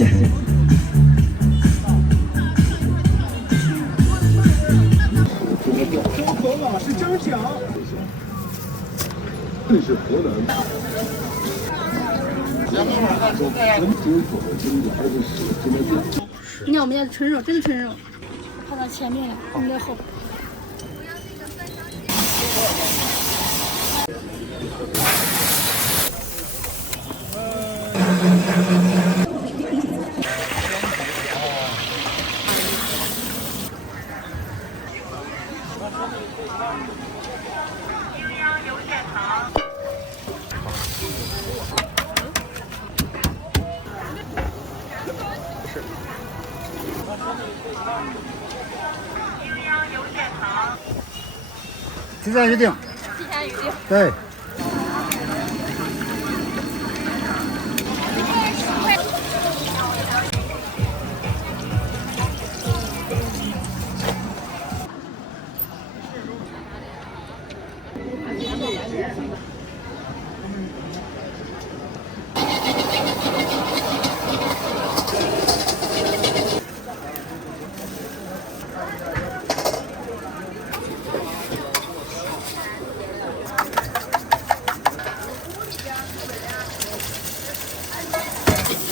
谢。河马是真假？这是河南。你看我们家的纯肉，真的纯肉，放到前面了，我们的后。提前预定。提前预定。对。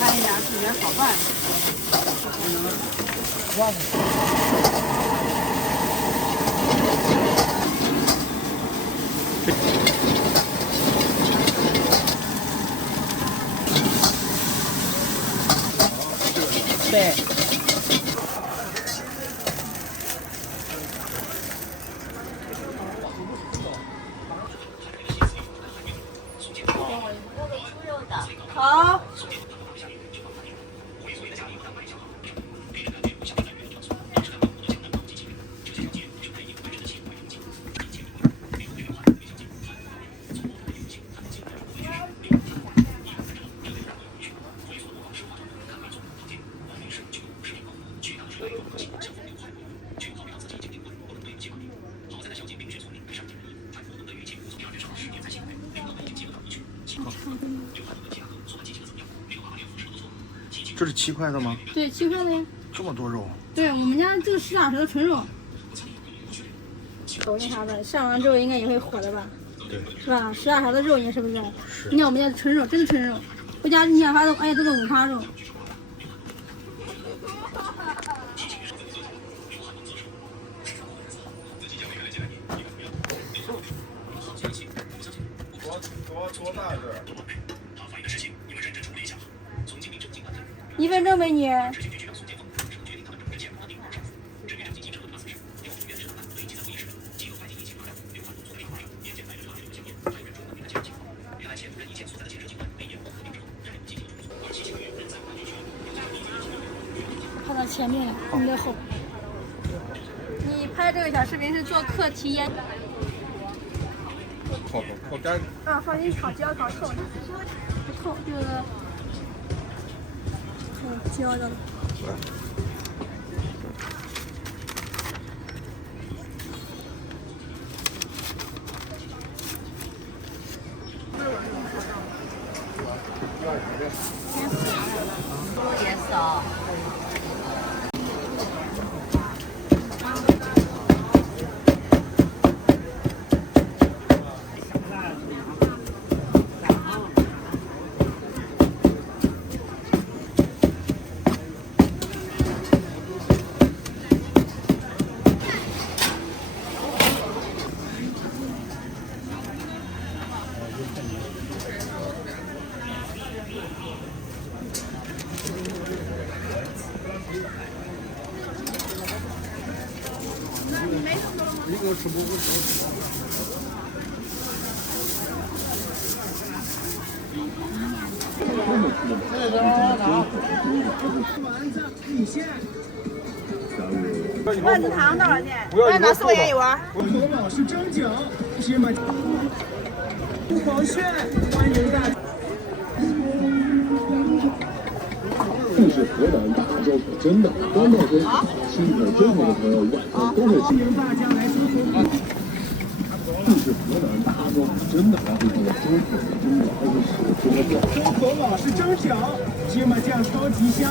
看一下这边好办。对。好。这是7块的吗？对，7块的呀。这么多肉？对，我们家这个实打实的纯肉。抖音啥的，上完之后应该也会火的吧？对。是吧？实打实的肉，你是不是？是。你看我们家的纯肉，真的纯肉，回家你想发都，哎呀，都是五花肉。多大个？1分钟，美女。放到前面了，我们的后。你拍这个小视频是做课题研。烤干。啊，放心烤，只要烤透，不透这个很焦的。颜色啊。一个吃不够吃。丸子汤多少钱？丸子10块钱一碗。河马是真假？芝麻不防炫，欢迎大家。这是河南大招牌，真的，干到跟新的、真的朋友晚上都会。欢迎大家来吃河马。是河南大洲真的，然后这个中口的中的20中国老式蒸饺，芝麻酱超级香。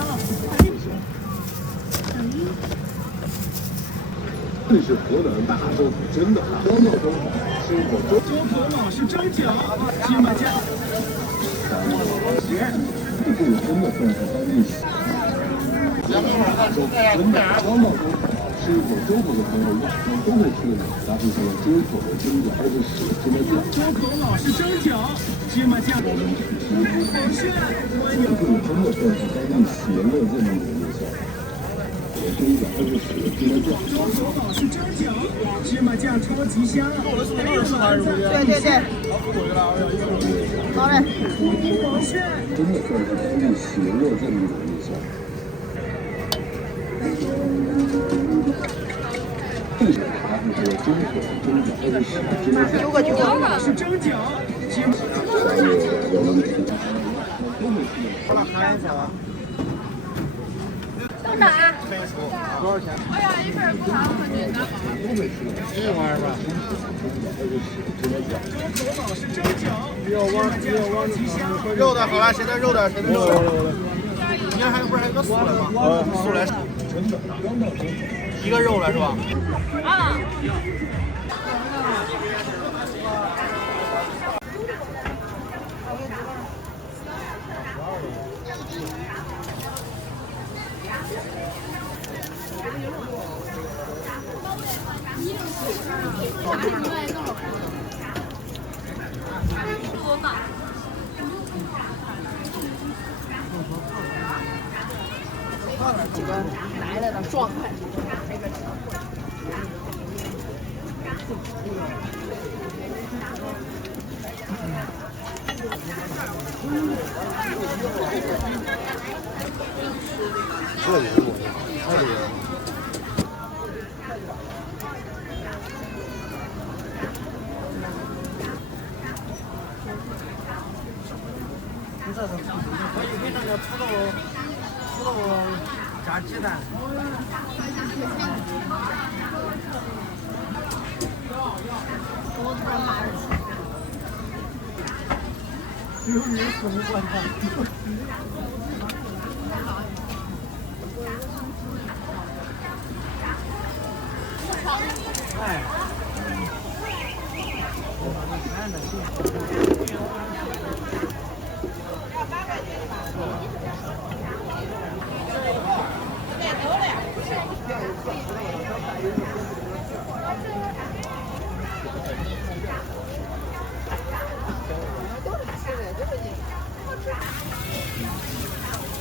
这是河南大洲真的黄豆蒸饺，生活中中国老式蒸饺，芝麻酱。这个真的算是当地大洲真的黄豆蒸饺。吃过周口的朋友晚上都会吃的，搭配上了周口的蒸饺，而且是芝麻酱。周口老式蒸饺，芝麻酱。好炫，温油。这个真的算是当地喜闻乐见的一种夜宵。蒸饺，而且是芝麻酱。周口老式蒸饺，芝麻酱超级香。对对对。好嘞。好炫。真的算是当地喜闻乐见的一种夜宵。这是它是中口蒸饺，而且是芝麻酱。9个老式蒸饺，芝麻到哪儿？多少钱？哎呀，一份不好喝的。一碗吧。周口老式蒸饺，芝麻酱超级香。肉的好了，现在肉的，现在肉的。你看还不是还有个素的吗？素来一个肉了是吧？啊。来了的状态。这里我，这里。可以配那个土豆炸鸡蛋。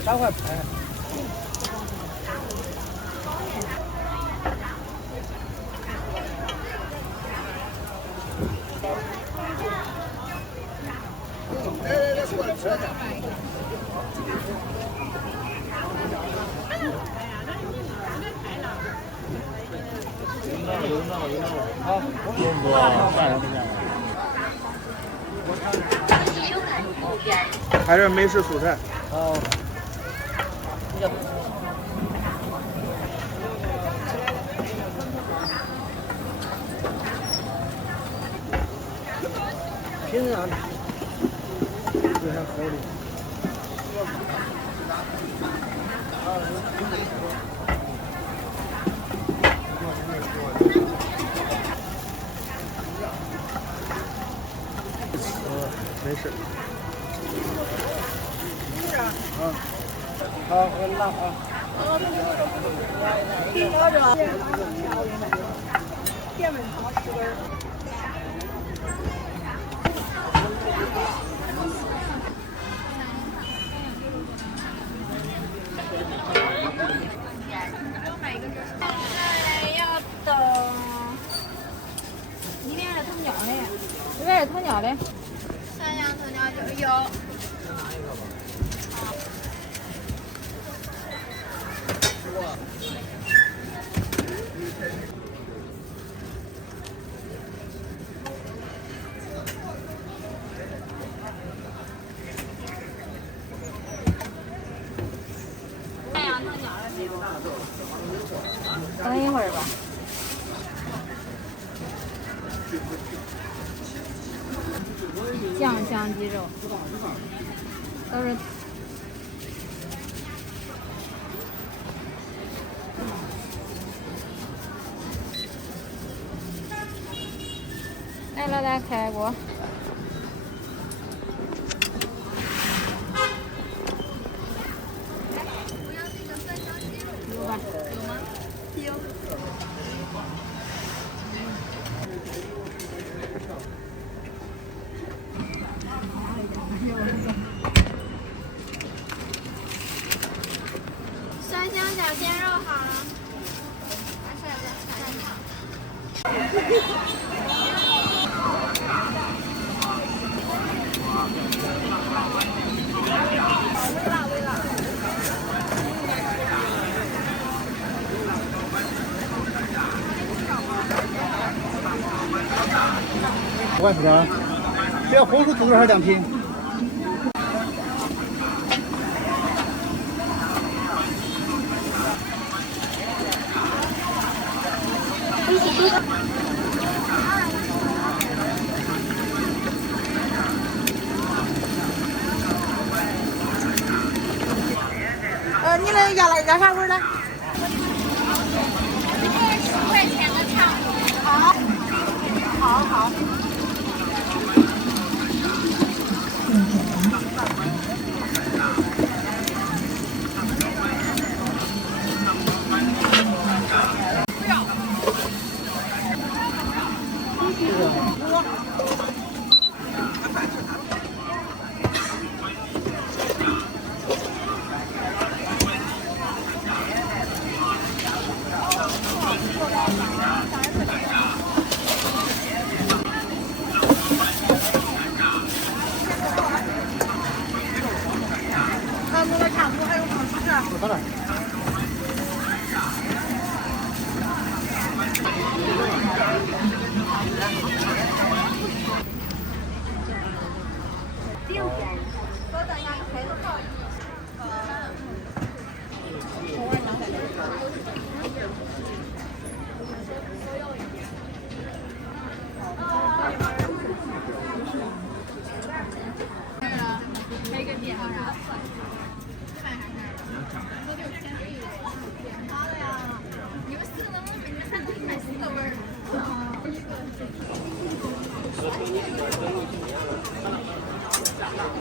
3块钱。好，还是美式蔬菜。哦。平常非常合理。没事。好，我拿啊。多少？淀粉肠10根。要等。你连着藤椒嘞？连着藤椒嘞？3样藤椒就有。等一会儿吧。羊脊肉，都是。来，老大开锅。有吧？有吗？有。酸香小鲜肉好了。5块4张，这红薯土豆还是2瓶？你那要啥味儿的？这个10块钱的差不多。好。那个差不多还有什么吃？好了。还有一个点啥？你们4个能不能给你们3个人买4个味儿？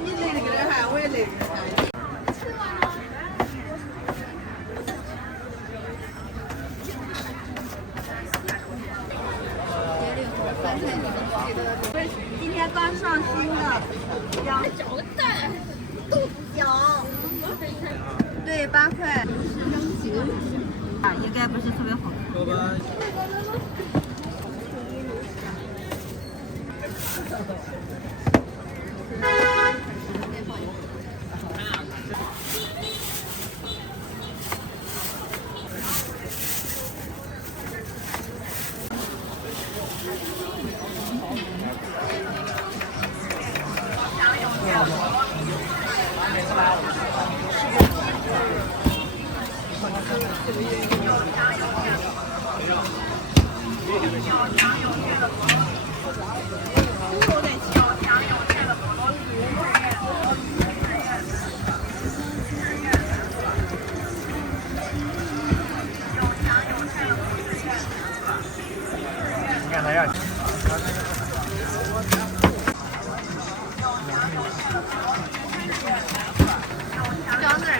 你累得个哈，我也累得个哈。今天刚上新的，找个蛋，豆腐饺，对，8块。啊，应该不是特别好看。你看哪样？两个人。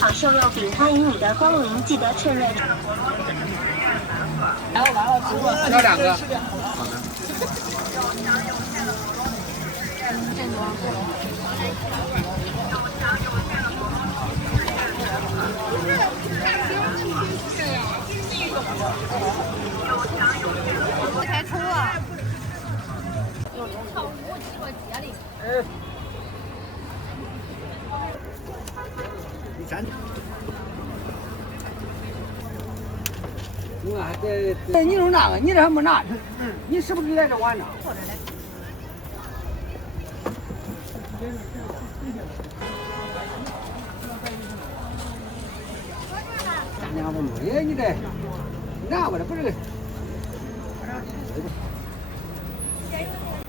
好瘦肉饼，欢迎你的光临，记得确认。要2个。好的。正装。开车啊！有跳舞几个节里。你说那个，你这还没拿，你是不是来这玩呢？干家伙没呀？你这拿过来不是个？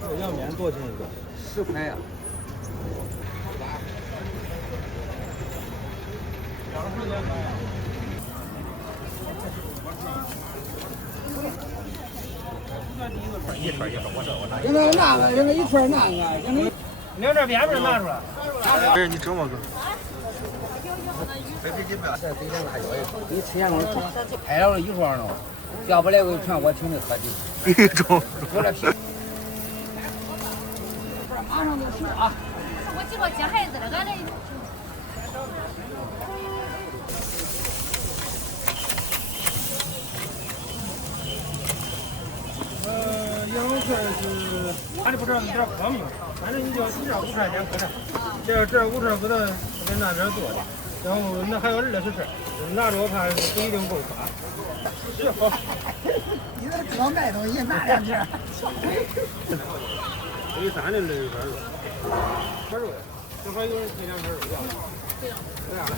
这凉面多少钱一个？10块呀。现在那个，现在一串那个，现在两这边边拿出来。哎，你整我个。你吃见过拍了一双了，要不来我全我请你喝的。一种。有点皮。马上就吃啊！我记着接孩子了，俺这。羊肉串是，俺这不知道你这可没有，反正你就这5块钱搁这，这5串搁到在那边做的，然后那还有20串，拿着我看不一定够发。是好。你这光卖东西拿两只。13的那一串肉，串肉，正好有人配2串肉要。这样的。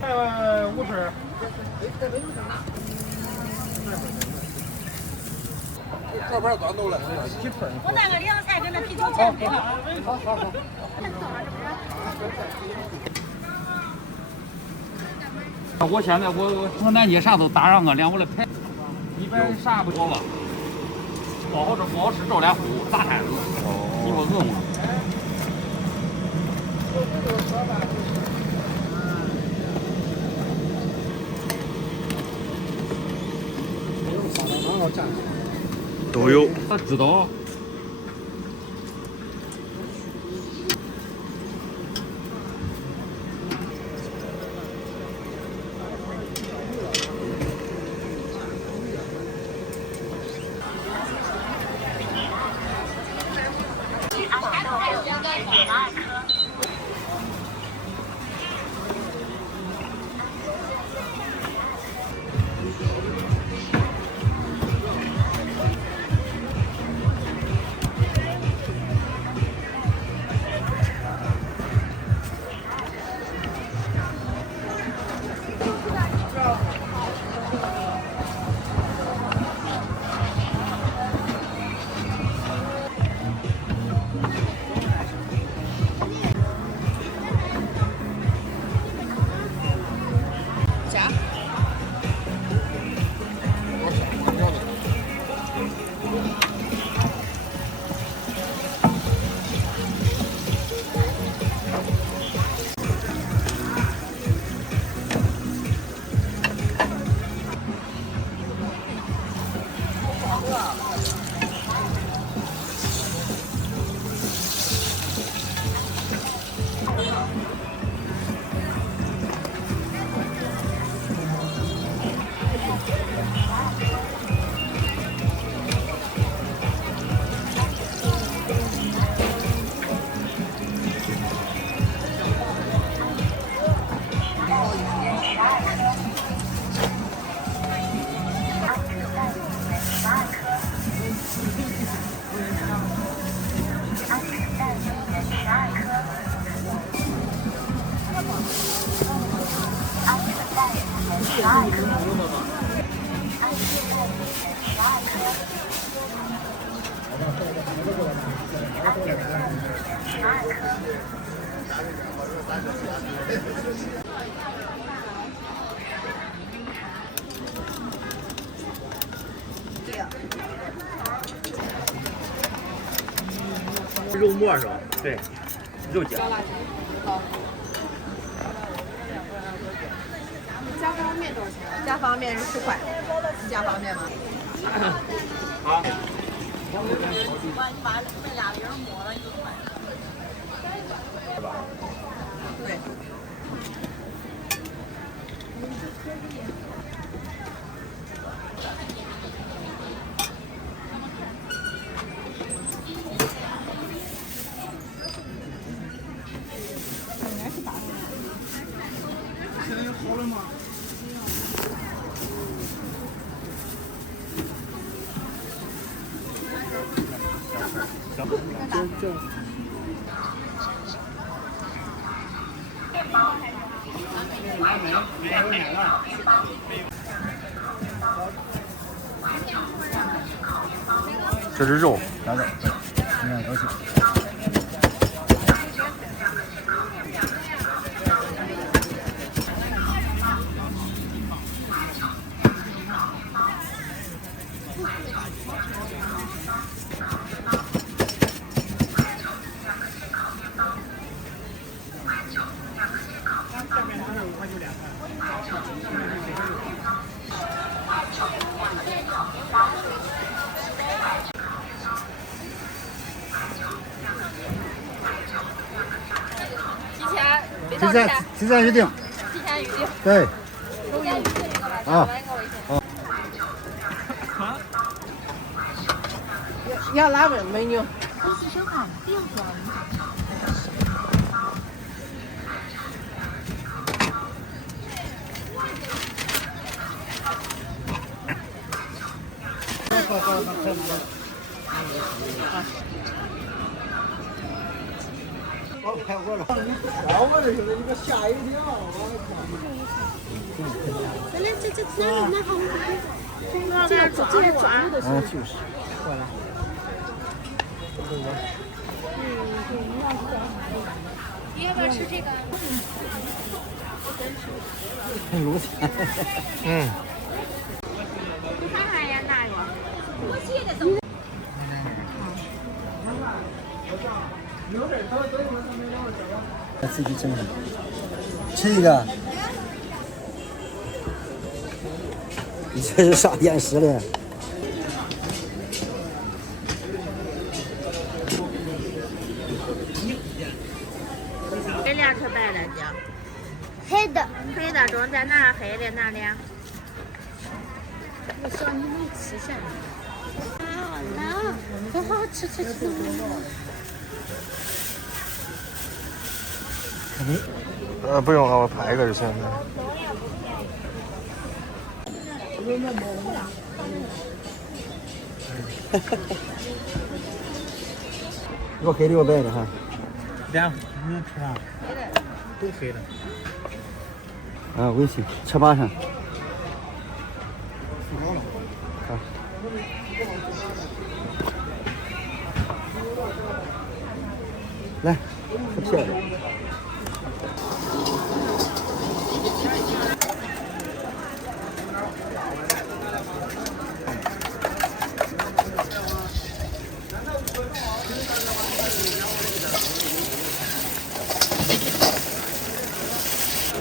还有5串。这边端走了，我那个凉菜跟那啤酒钱给他。好。我现在我从南街啥都打上个脸，我来排，一般啥不多吧？不好吃，照脸糊，砸摊子。你说饿吗？都有。他知道。肉末是吧？对，肉夹。加方便面多少钱？加方便面是10块，你加方便吗？好。对。现在有好了吗？这是肉，来的，你看高兴。提前预定。提前预定。对。提前预定这个吧，啊。要哪位美女？我拍过了，我这就是一个吓一跳，我靠！这那好，就是。过来。你要不要吃这个？卤菜。嗯。你看看呀，那个。自己蒸的，吃一个。你这是啥眼食嘞？这俩是白的椒，黑的。黑的中间哪黑的哪俩？我说你没吃下。好了，好好吃。不用了，我拍一个就行了。我黑的，我白的哈。两，你吃啥？都黑的。微信车把上。好了。好。来，吃片子。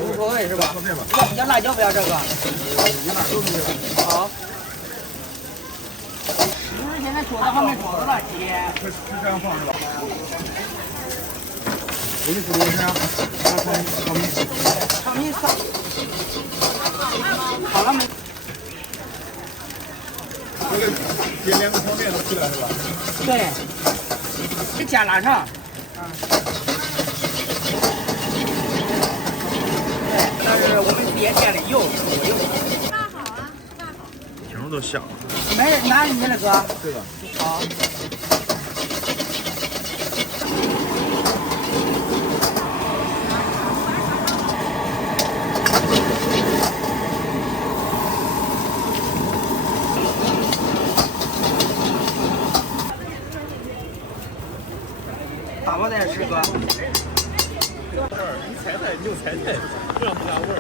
无所谓是吧？要辣椒不要这个？好。不是现在桌子还没桌子了，姐。是这样放是吧？给你付多少钱？炒米饭。好了没？这个点2个炒面都起来是吧？对。这加腊肠。但是我们也店里有。大好啊，大好。听着都香。哪你那个？这个。好。大包袋10个。菜菜牛菜菜，这样不大味儿。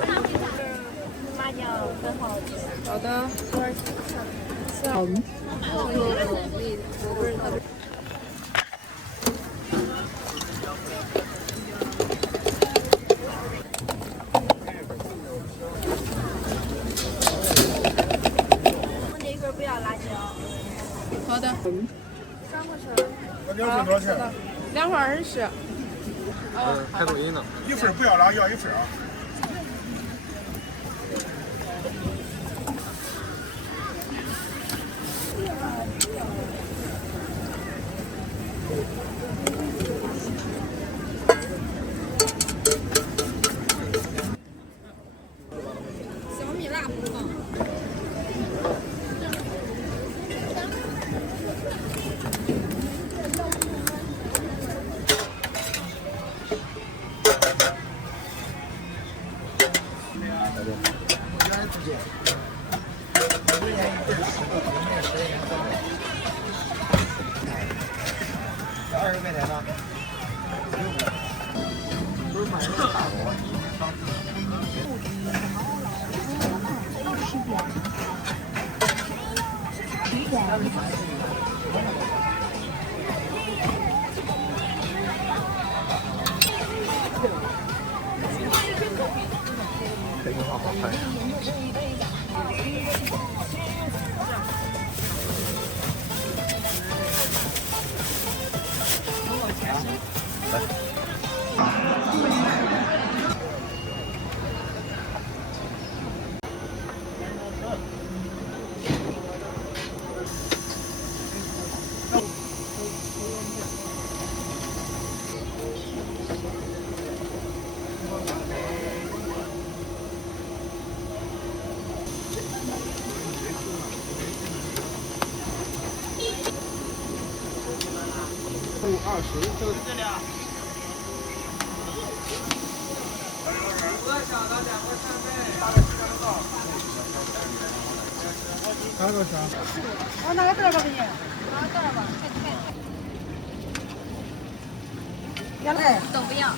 麻酱很好吃。好的，多少钱？多少钱？ 2份20。拍抖音呢。一份不要了，要一份啊。小米辣不放。20块钱呢？这句话好看呀。还有多少？我拿个多少给你？拿多少吧？原来都不要。啊。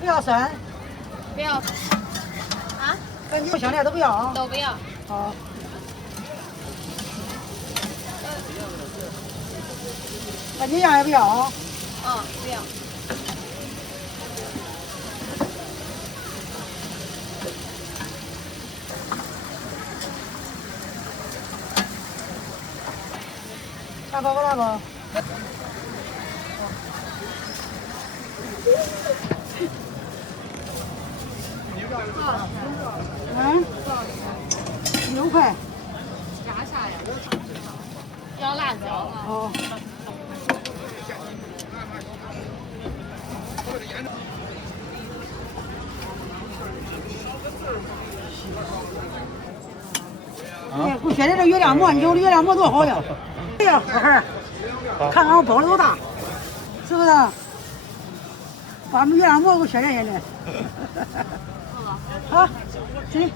不要酸，不要。啊？跟你不香的都不要啊。都不要。好。那你样也不要啊。不要。拿包不拿包？6块。加啥呀？要辣椒啊。哦。哎，我现在这月亮馍，你说这月亮馍多好呀！哎呀，小孩儿，看看我包的多大，是不是？把我们月亮馍给我削下来。好，行。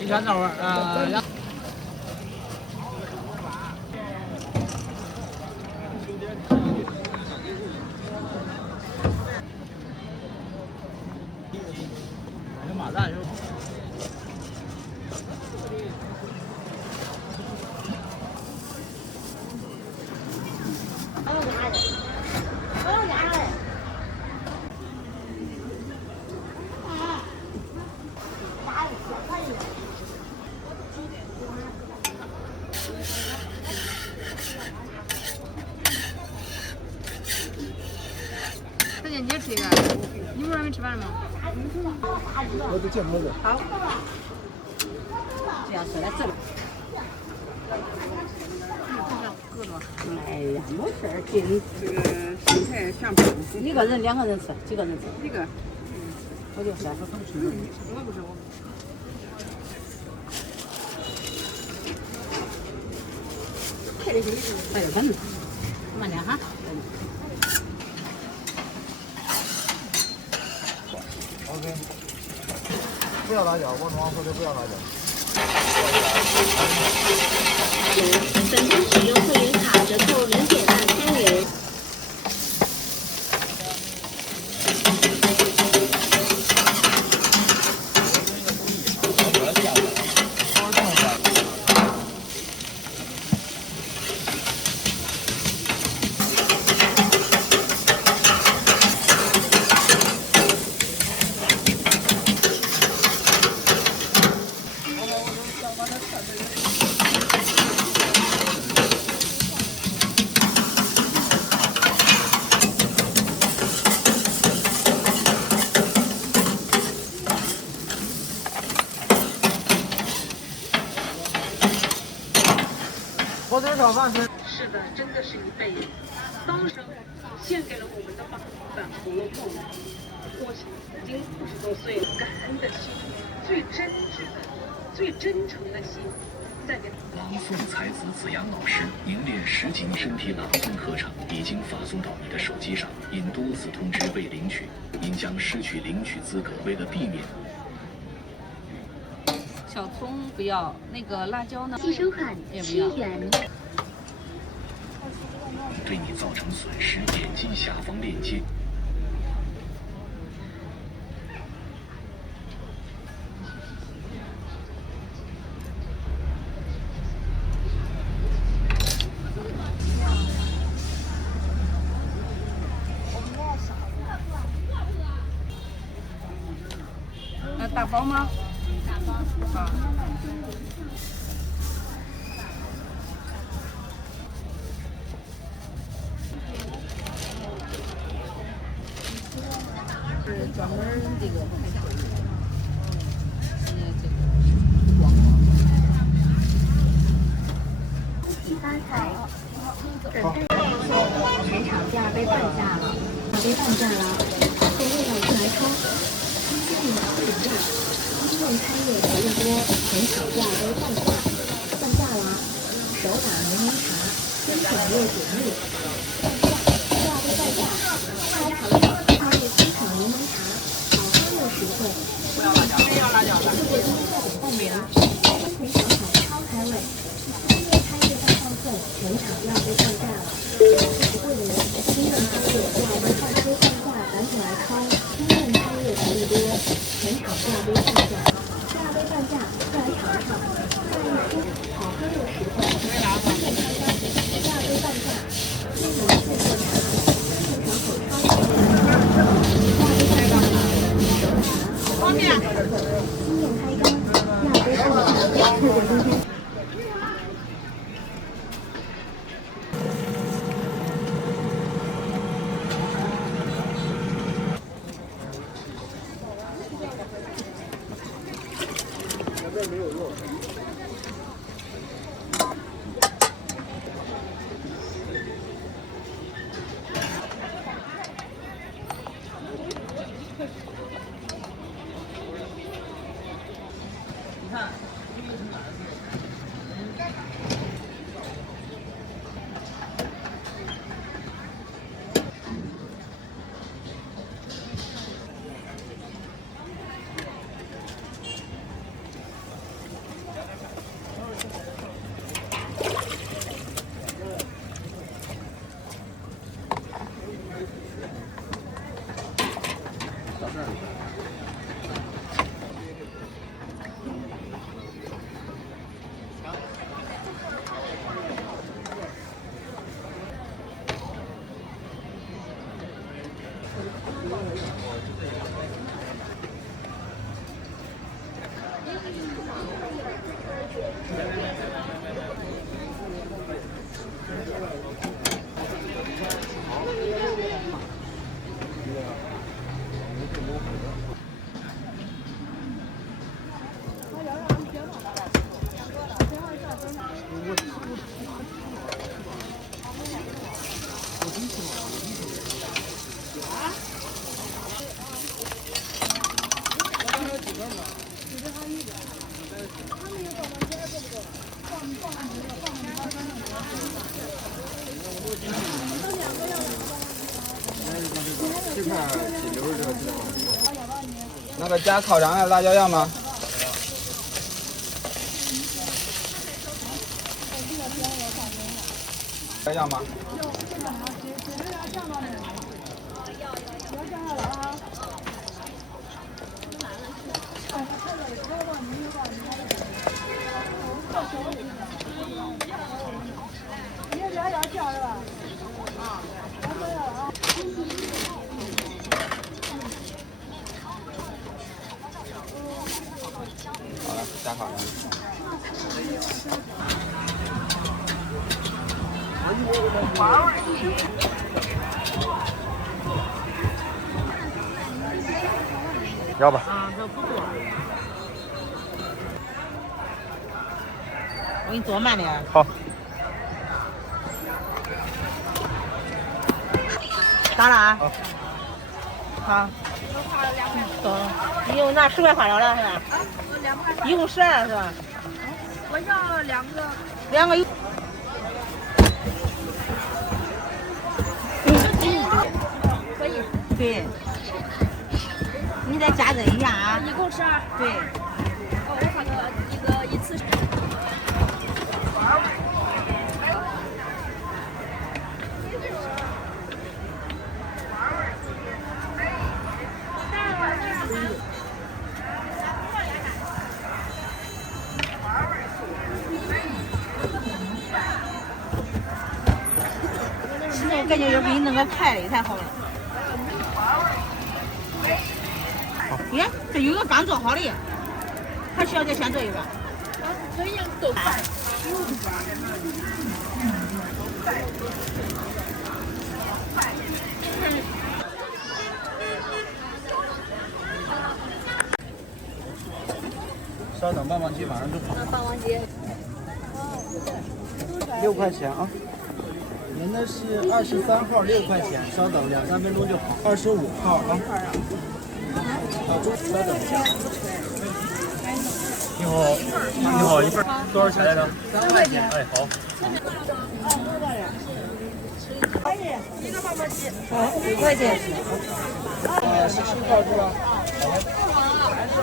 一圈豆腐，马蛋是吧？大姐，你也吃一个？你不是还没吃饭吗？我得见他的。好。这样说来这了。哎呀，没事儿，进这个生菜上盘。一个人、2个人吃，几个人吃？一个。我就说。我不吃我。配的是还有粉，慢点哈。不要辣椒，王中王说的不要辣椒。本次使用会员卡折扣0.23元。火腿炒饭是的，真的是一辈子。当时献给了我们的爸爸胡萝卜。我已经50多岁了，感恩的心，最真挚的、最真诚的心，在给。朗诵才子子阳老师凝练10几年身体朗诵课程已经发送到你的手机上，因多次通知未领取，您将失去领取资格。为了避免。小葱不要，那个辣椒呢？计收款7元。对你造成损失，点击下方链接。打包吗？打包。好。是专门这个开会的，这个广告。发财，全场第2杯半价了，2杯半价了，从味道出来抽，新鲜的半价，因为开业活跃多，全场第2杯半价，半价了，手打柠檬茶，新粉热解腻，半价，第2杯半价，开糖茶，2杯清爽柠檬茶，好喝又实惠，不要辣椒，不要辣椒，特别中特点半年，新甜小炒超开胃。开业大放送，全场第2杯半价了。不贵的人，新任开业第2杯半车半价，赶紧来抽！新任开业活力多，全场第2杯半价，第2杯半价，再来尝尝，再一听，好喝又实惠。第2杯半价，新人现做茶，现场口超开胃。第2杯半价，手茶，方便。新店开张，第2杯半价，特别今天。没有肉。你看，这个是哪个？那个加烤肠的辣椒要吗？这样吗？好了，加好了。要吧。啊，这不多。我给你做慢点。好。咋了啊？好。走。你有那10块花椒了是吧？啊，我2块。一共12是吧？我要2个。2个有。可以。对。你再加热一下啊。一共12。对。我放个一次。我感觉要给你弄个开的才好了。你看，这有一个刚做好的，还需要再先做一个。这样都快。稍等，棒棒鸡马上就好。棒棒鸡。 6块钱啊。您的是23号6块钱，稍等2-3分钟就好。25号啊。稍等一下。你好，你好，一份多少钱来着？3块钱。哎，好。一个棒棒鸡。好，5块钱。17号是吧？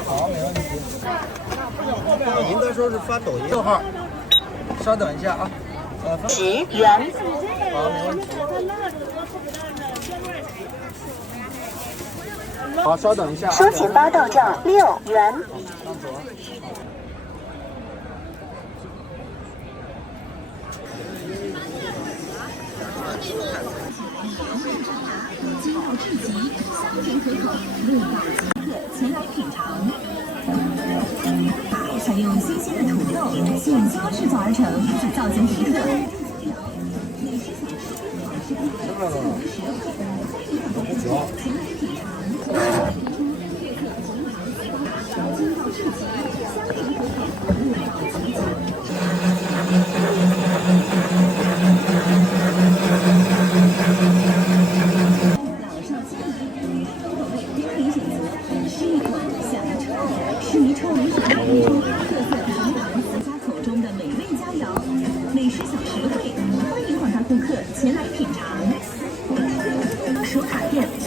好，没问题。您的说是发抖音。6号，稍等一下啊。10元。好，没问题。好，稍等一下。收钱包到账6元。向左。精到至极，香甜可口，味道即刻前来品尝。采用新鲜的土豆，现掐制作而成，造型独特。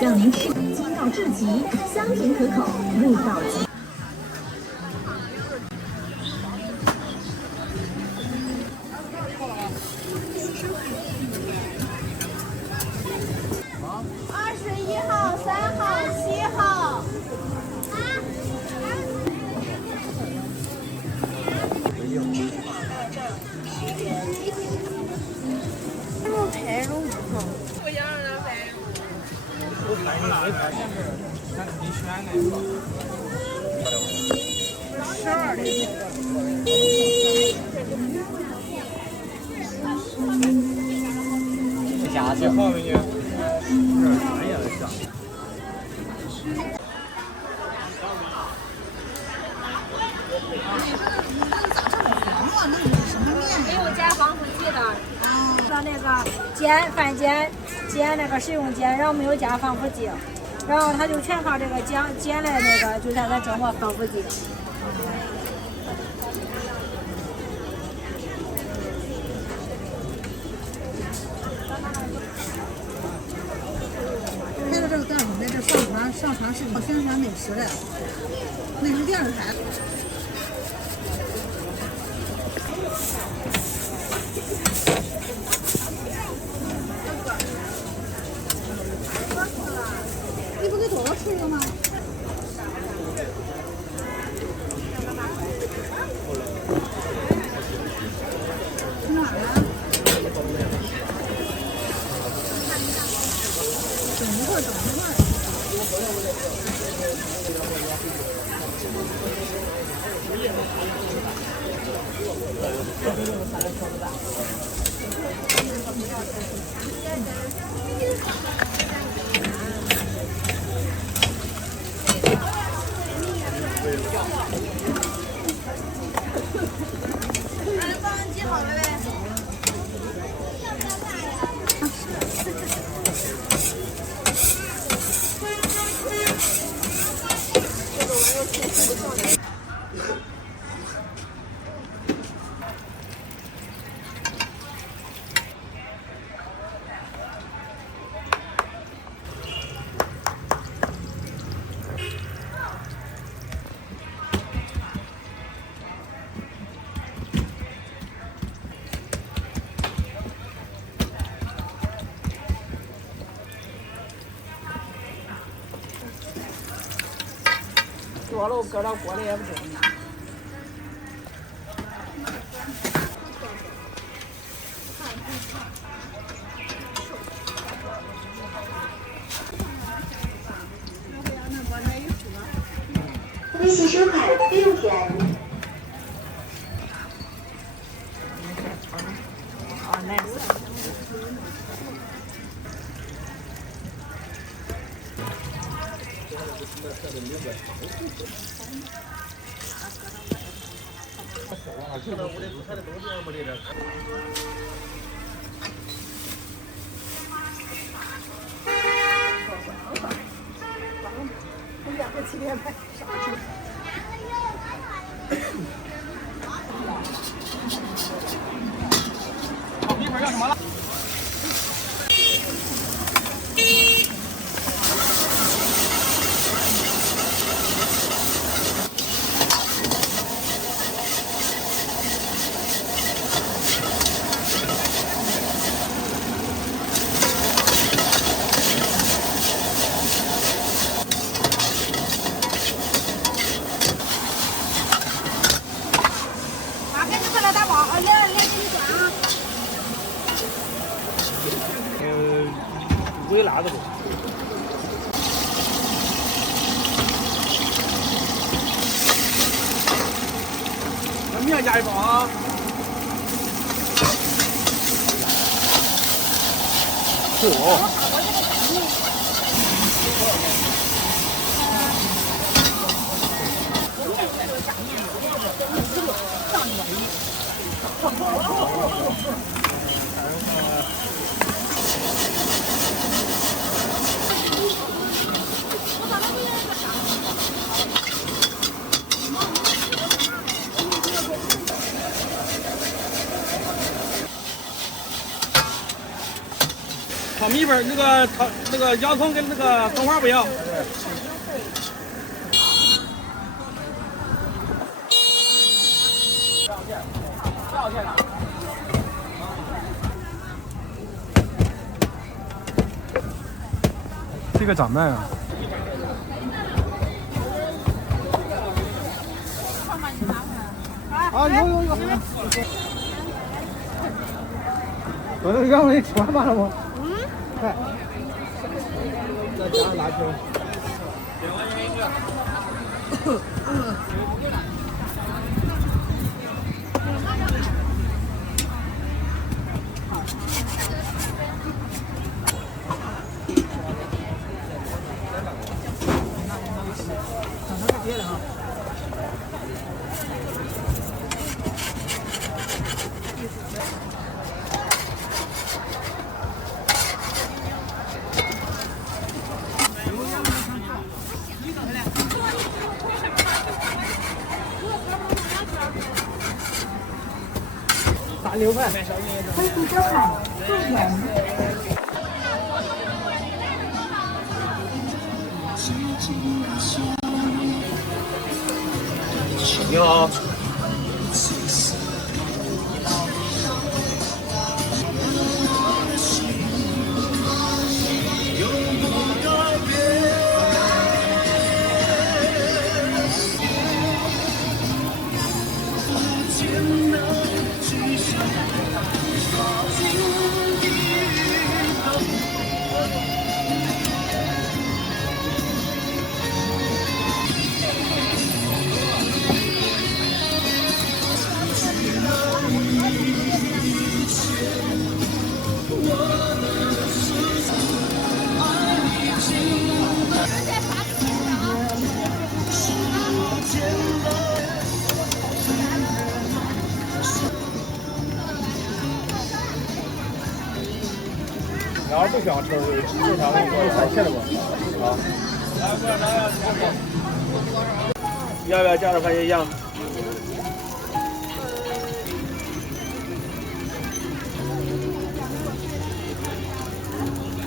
让您吃精到至极，香甜可口，味道极。21号、3号、7号。排肉不好。不要让排肉。 你选哪个？12的。这啥子？好美女。这啥呀？像。没有加防腐剂的。那个碱那个食用碱，然后没有加防腐剂，然后它就全靠这个碱来那个，就让它整个防腐剂。拍到这个干什么？在这上传视频宣传美食来了，美食电视台。多了，搁到锅里也不行。微信收款6元。啊，nice。一会儿要什么了？微辣子不？那面加一包啊。炒米粉那个洋葱跟那个葱花不要。这个咋卖啊？啊，有。我这让你吃完饭了吗？快。再加上辣椒。2块钱一个。6块。微信收款4元。你好。要是不想吃，正常的我才切了吧。啊。要不要加点番茄酱？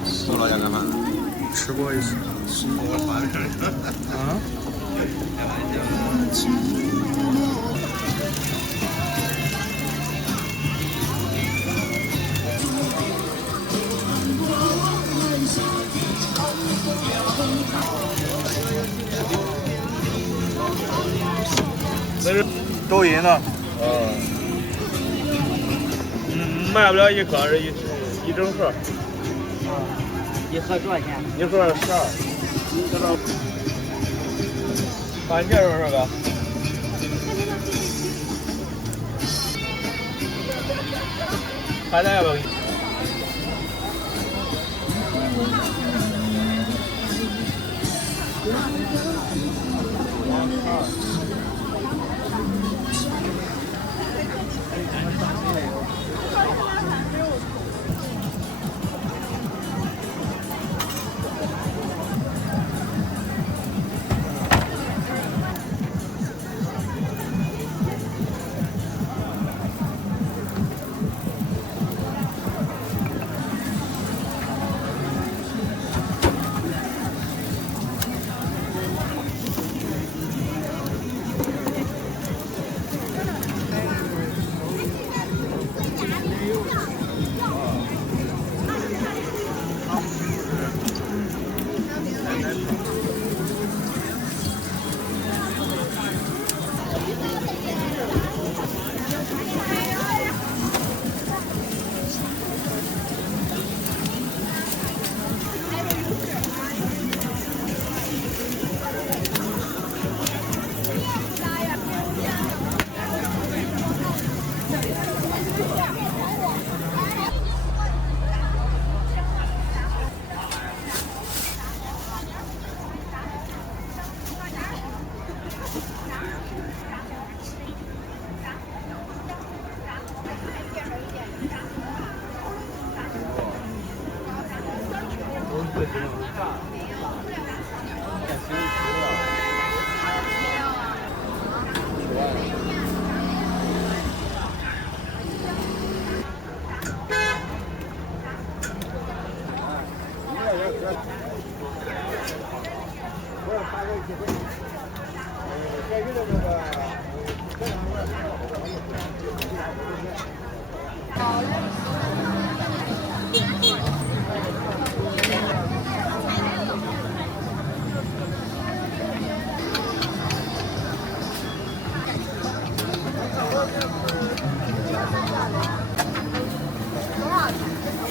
宋老家干嘛？吃过一次。吃过饭啊？那是抖音呢。卖不了一颗，是一整盒。一盒多少钱？一盒12。这个番茄肉是吧？海带要不要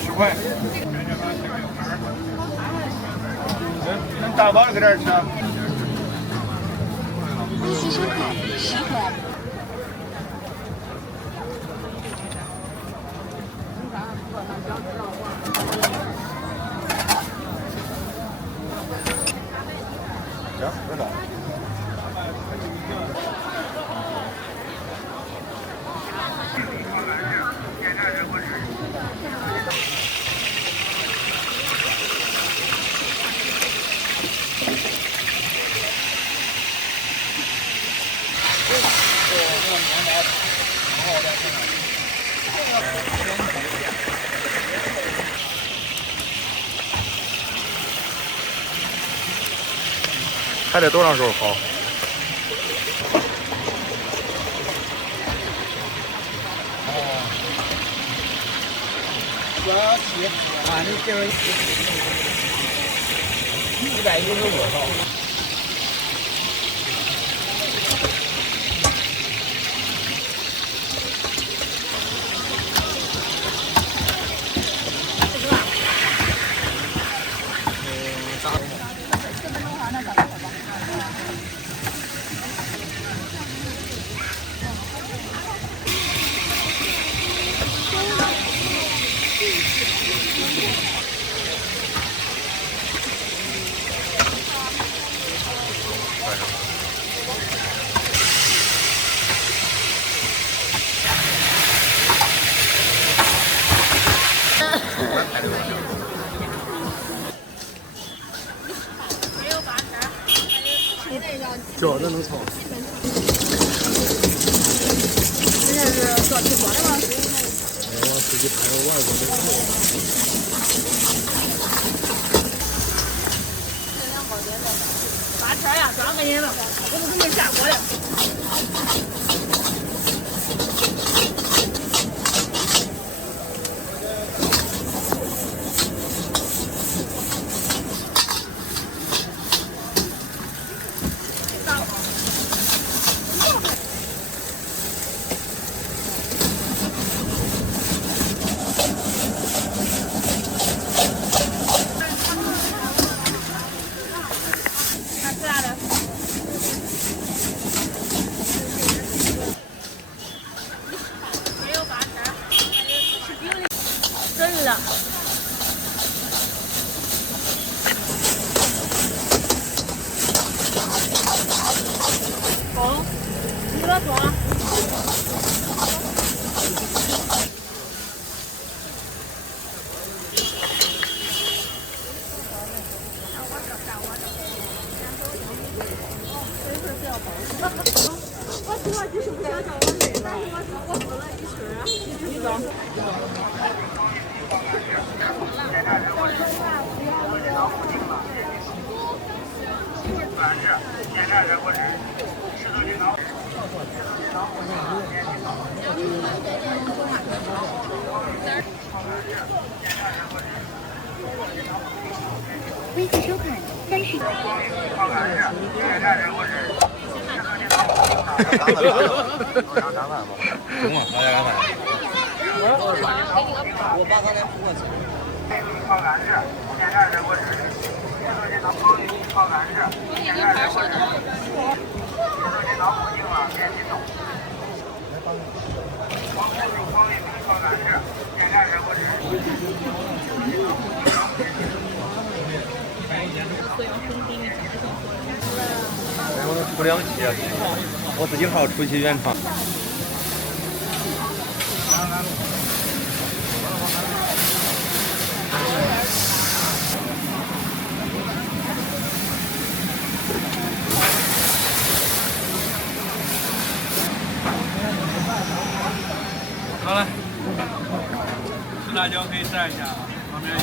？10块。大包的搁这儿吃。50块，10块。行，多少？还得多长时候好？127啊，你这个115号。饺子能炒。这是做直播的吗？我自己拍个外国的八圈呀，多少块钱了？我都准备下锅了。真的。红，你个红。我主要就是不想叫我累，但是我喝了一圈啊。一张。微信收看30。我把他的付过去。我出2期啊，我自己还要出去原厂。好了，吃辣椒可以蘸一下，旁边有。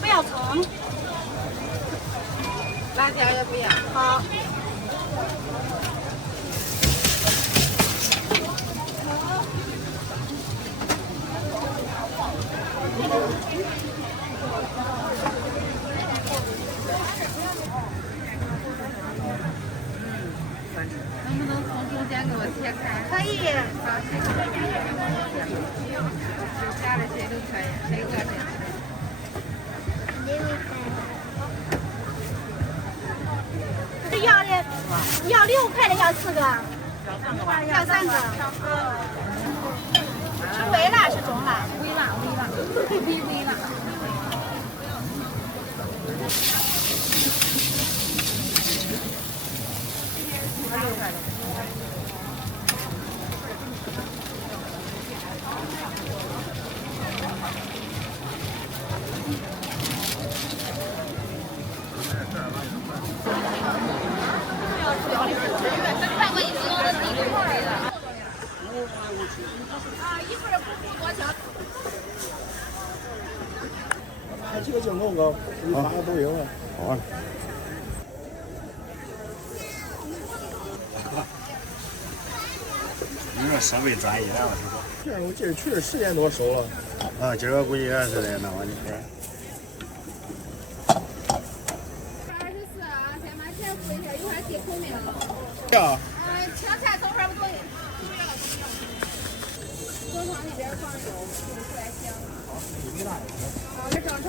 不要葱，辣椒也不要。好。能不能从中间给我切开？可以。夹着谁都可以，谁饿谁吃。这要6块的，要4个？要3个。是微辣是中辣？微辣，微辣。拍几个镜头哥，你发个抖音啊。好。你这设备专业了，这我记得去10年多收了。啊，今儿估计也是的，那玩意儿。24啊，先把钱付一下，一会儿记口名。呀。青菜葱花不多。桌上那边放油，出来香。好，这正常。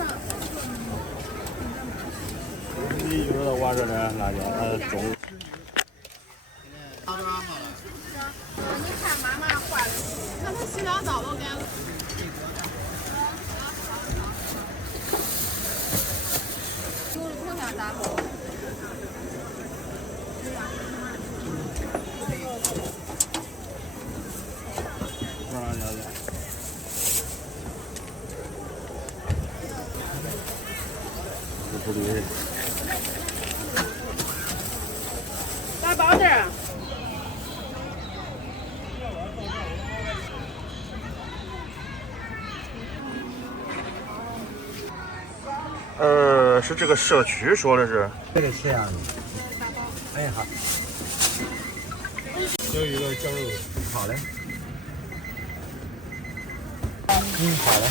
你有的挖着的辣椒，中。你看妈妈画的，他们洗了澡都给。有的头像咋搞？是这个社区说的是。这个这样的。哎好。有一个酱肉。好嘞。好嘞。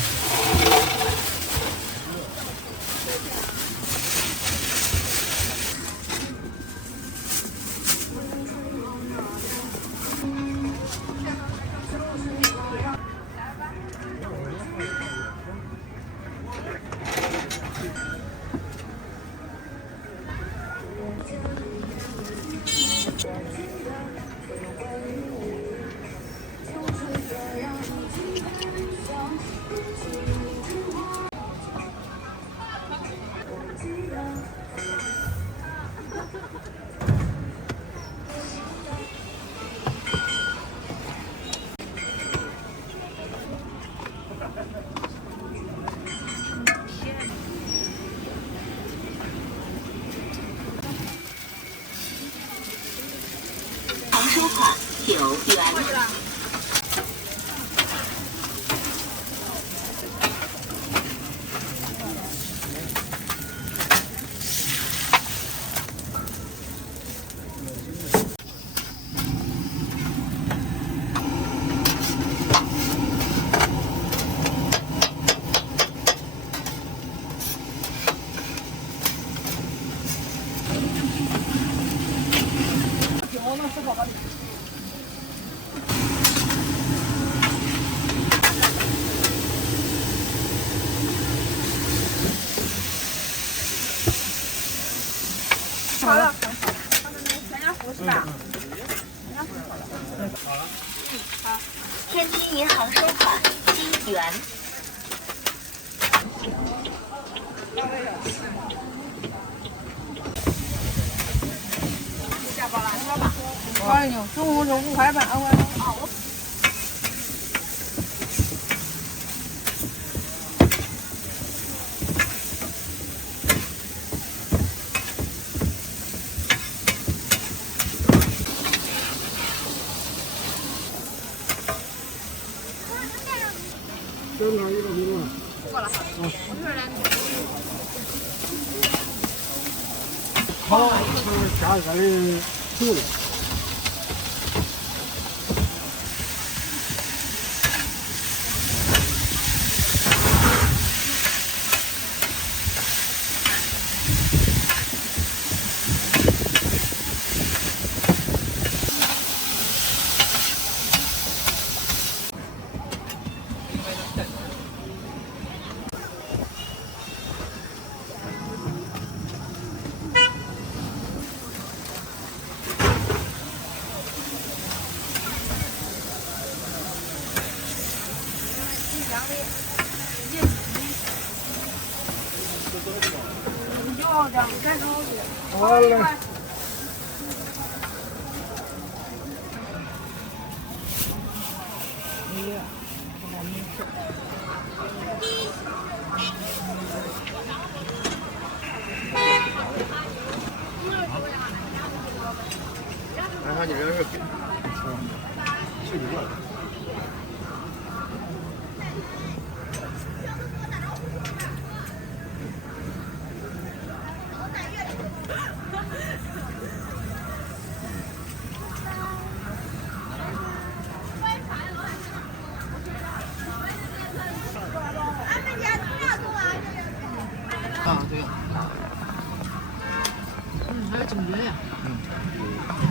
收款9元。好了，全家福是吧？好。天津银行收款7元。下包了，你说吧。哎呦，中午就5块半，我。这哪一个米多？过了哈。好，这加热的熟了。好嘞。看看你这是。就一个。啊，对。还有正月呀。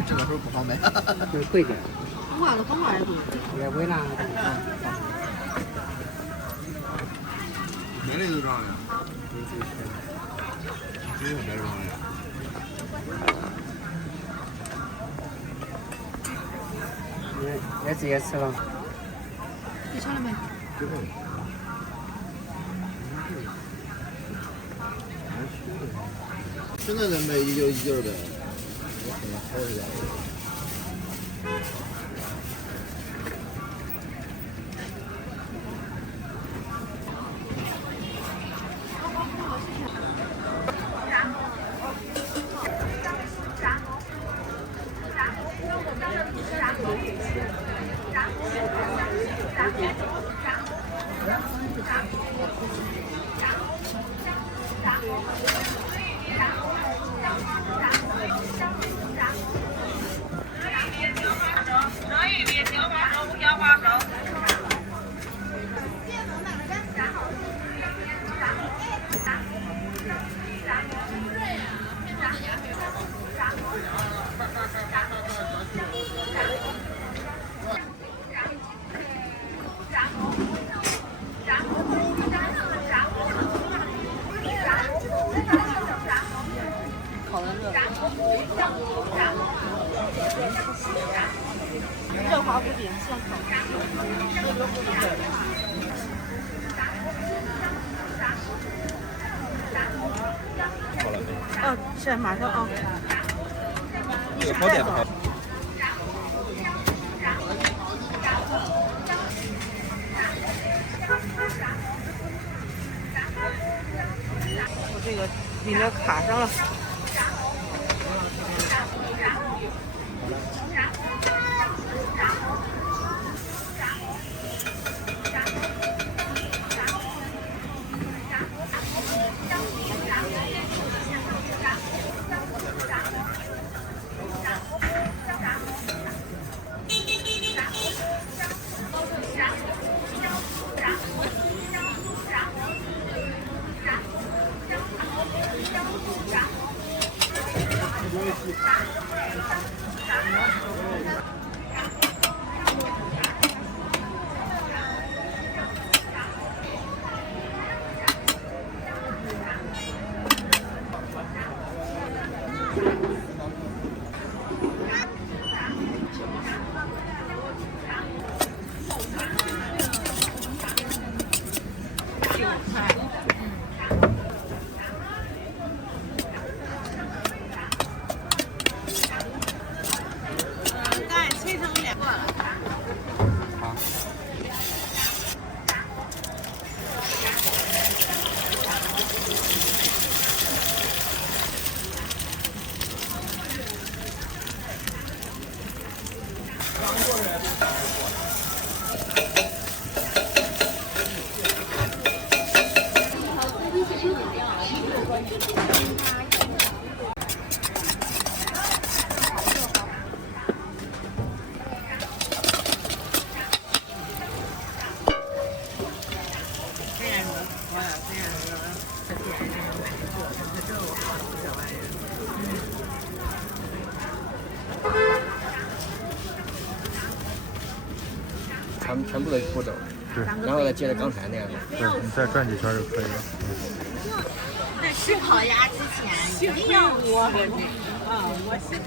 这个时候不方便。会贵点。我了，刚买的。也不会那。买的就这样呀。只有买这样呀。也直接吃了。你尝了没？最后。现在咱卖1.1呗，我可能好一点。热华不饼现烤。哦，是马上啊。这个跑点吗？我这个里面卡上了。全部的拖走，对，然后再接着刚才那样。对，你再转几圈就可以了。在吃烤鸭之前一定要我是。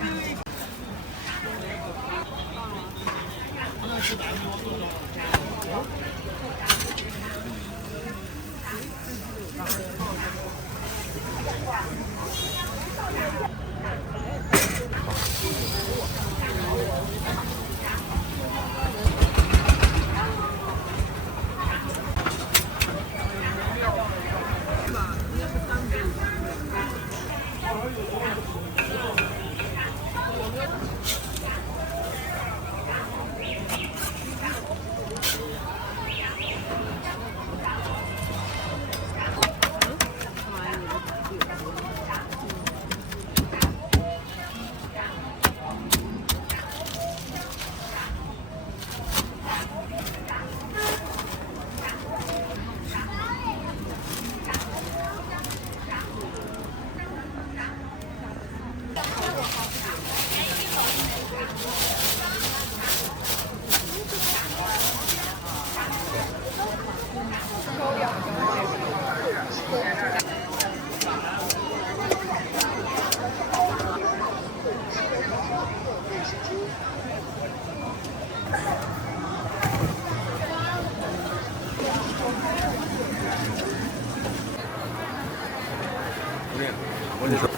你说。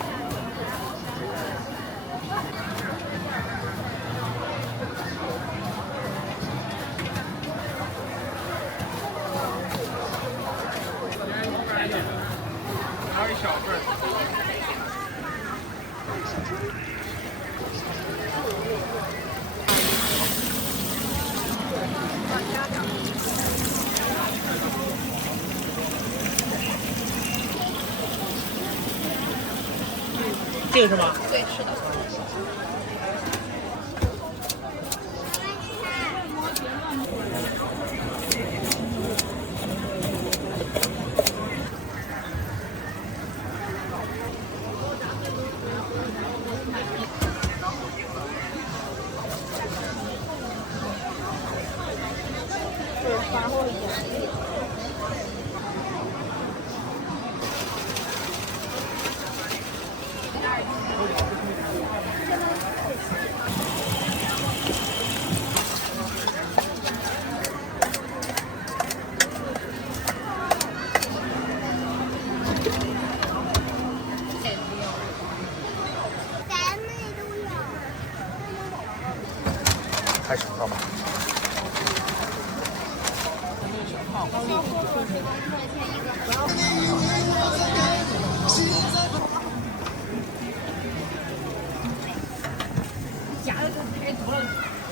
拿一小份。这个是吗？对，是的。发货一样。开始了吗？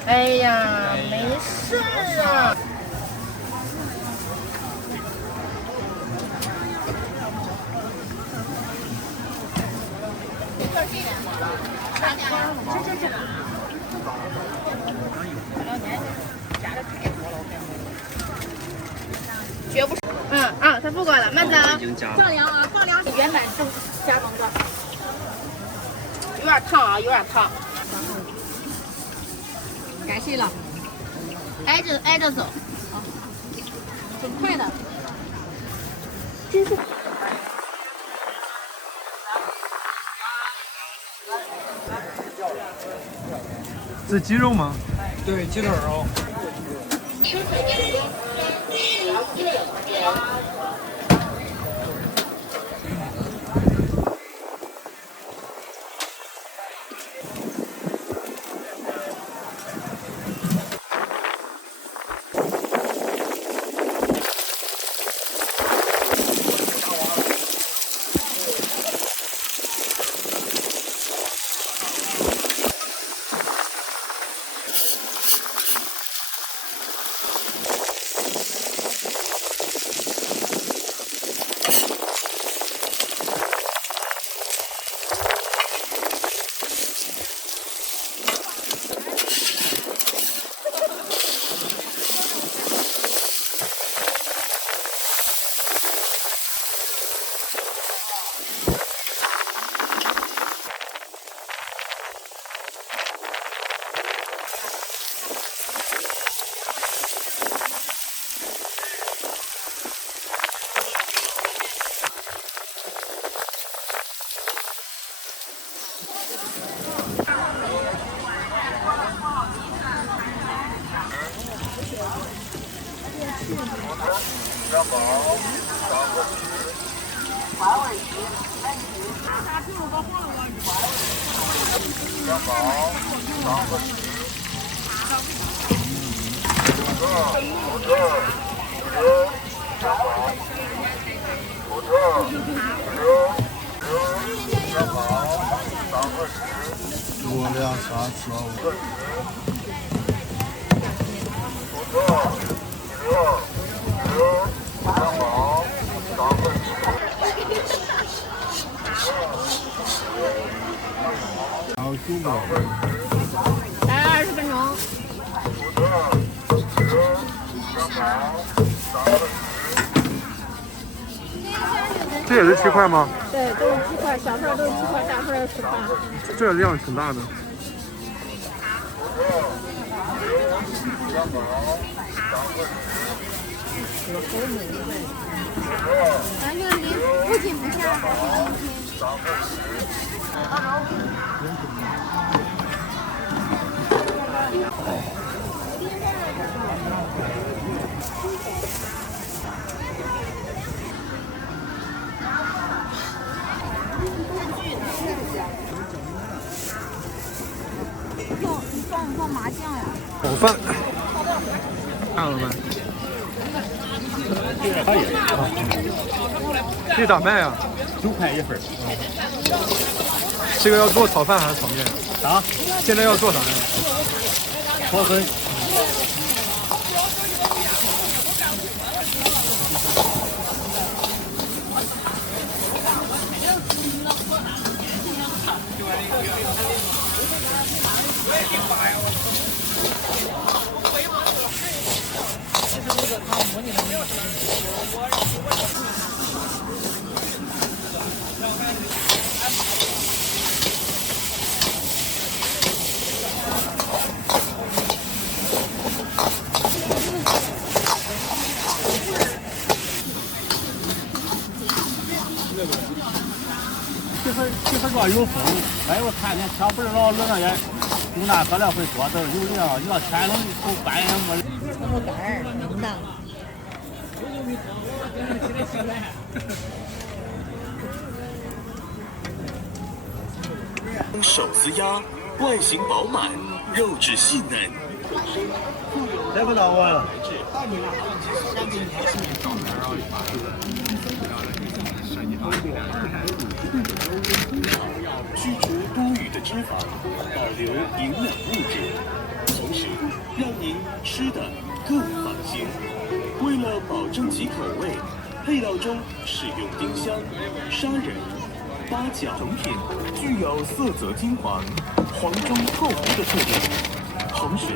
哎呀，没事啊。绝不是，他不管了，慢走。放凉啊，放凉。原版正加工的，有点烫啊，有点烫。感谢了，挨着走，挺快的。真是。这鸡肉吗？对，鸡腿肉。5、2、3、4、5。然后9个。来20分钟。这也是7块吗？对，都是7块，小份都是7块，大份10块。这量挺大的。咱这离不仅不下，还是一斤。你放麻酱呀？炒饭，看了没？这咋卖呀？9块1份。这个要做炒饭还是炒面？啊？现在要做啥呀？炒粉。其实说有风，还有看见天不是老冷也，有那喝了会多的，有凉，要天冷都半夜没。这个杆儿能的。手撕鸭外形饱满，肉质细嫩，得不到我了。去除多余的脂肪，保留营养物质，同时让您吃得更放心。为了保证其口味，配料中使用丁香、砂仁、八角成品，具有色泽金黄、黄中透红的特点。同时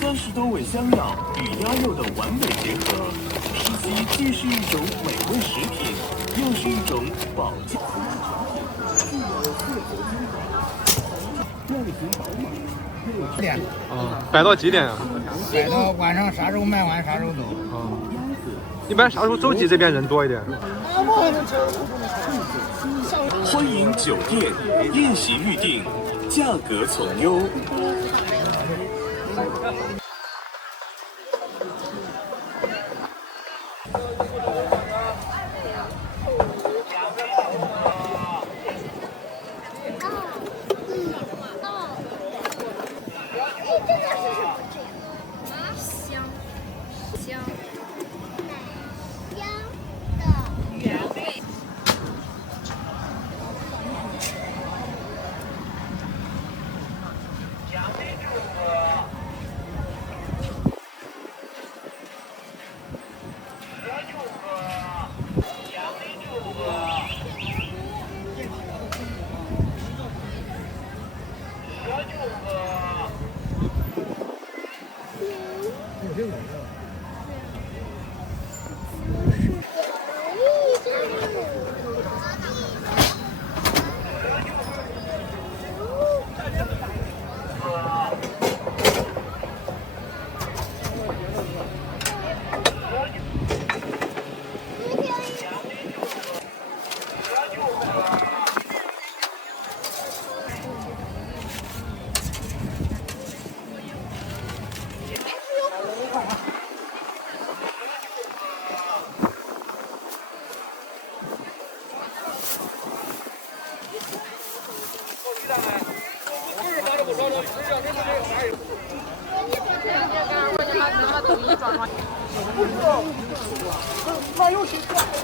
，30多味香料与鸭肉的完美结合，使其既是一种美味食品，又是一种保健服务产品，具有色泽金黄、样型饱满。店摆到几点啊？摆到晚上啥时候卖完啥时候走。一般啥时候周记这边人多一点？欢迎酒店宴席预订，价格从优。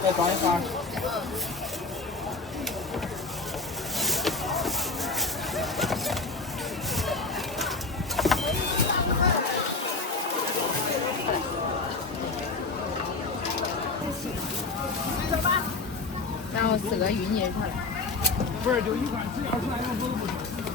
再装一发。然后4个芋泥上来。不是，就一块，只要是那个都不行。